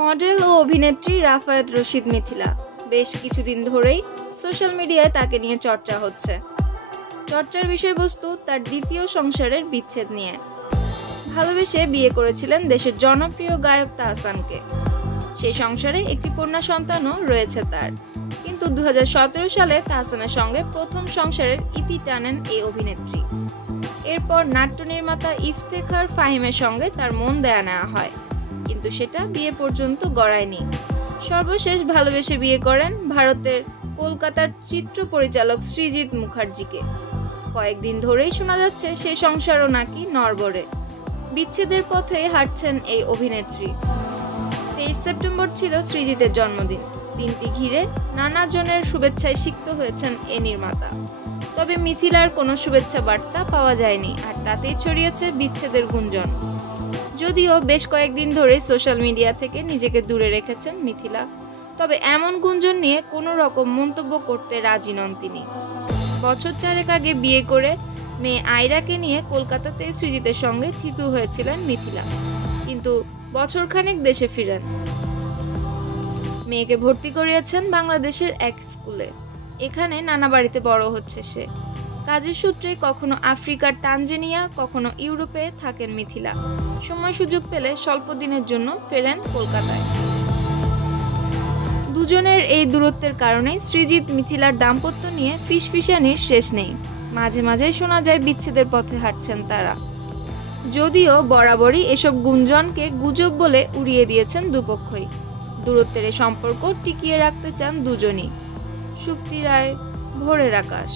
Model ও অভিনেত্রী রাফায়েত রশিদ মিথিলা বেশ কিছুদিন ধরেই সোশ্যাল মিডিয়ায় তাকে নিয়ে চর্চা হচ্ছে। চর্চার বিষয়বস্তু তার দ্বিতীয় সংসারের বিচ্ছেদ নিয়ে। ভালোবেসে বিয়ে করেছিলেন দেশের জনপ্রিয় গায়ক তাহসানকে। সেই সংসারে একটি কন্যা সন্তানও রয়েছে তার। কিন্তু 2017 সালে তাহসানের সঙ্গে প্রথম সংসারের ইতি টানেন এই অভিনেত্রী। এরপর নাট্য নির্মাতা ইফতেখার ফাহিমের সঙ্গে তার মন দেয়া নেওয়া হয়, কিন্তু সেটা বিয়ে পর্যন্ত গড়ায়নি। সর্বশেষ ভালোবেসে বিয়ে করেন ভারতের কলকাতার চিত্র পরিচালক সৃজিত মুখার্জিকে। কয়েকদিন ধরেই শোনা যাচ্ছে সেই সংসারও নাকি নড়বড়ে। বিচ্ছেদের পথে হাঁটছেন এই অভিনেত্রী। 23 সেপ্টেম্বর ছিল সৃজিতের জন্মদিন। দিনটি ঘিরে নানা জনের শুভেচ্ছায় সিক্ত হয়েছেন এ নির্মাতা। তবে মিথিলার কোনো শুভেচ্ছা বার্তা পাওয়া যায়নি, আর তাতেই ছড়িয়েছে বিচ্ছেদের গুঞ্জন। যদিও বেশ কয়েকদিন ধরে সোশ্যাল মিডিয়া থেকে নিজেকে দূরে রেখেছেন মিথিলা, তবে এমন গুঞ্জন নিয়ে কোনো রকম মন্তব্য করতে রাজি নন তিনি। বছর 4 আগে বিয়ে করে মেয়ে আয়রাকে নিয়ে কলকাতাতে সৃজিতের সঙ্গে থিতু হয়েছিলেন মিথিলা, কিন্তু বছরখানেক দেশে ফিরেন। মেয়েকে ভর্তি করিয়েছেন বাংলাদেশের এক স্কুলে। এখানে নানা বাড়িতে বড় হচ্ছে সে। কাজের সূত্রে কখনো আফ্রিকার তানজানিয়া, কখনো ইউরোপে থাকেন মিথিলা। সময় সুযোগ পেলে স্বল্প দিনের জন্য ফেরেন কলকাতায়। দুজনের এই দূরত্বের কারণে সৃজিত মিথিলার দাম্পত্য নিয়ে ফিসফিসানির শেষ নেই। মাঝে মাঝে শোনা যায় বিচ্ছেদের পথে হাঁটছেন তারা। যদিও বরাবরই এসব গুঞ্জনকে গুজব বলে উড়িয়ে দিয়েছেন দুপক্ষই। দূরত্বের এই সম্পর্ক টিকিয়ে রাখতে চান দুজনই। সুপ্তি রায়, ভোরের আকাশ।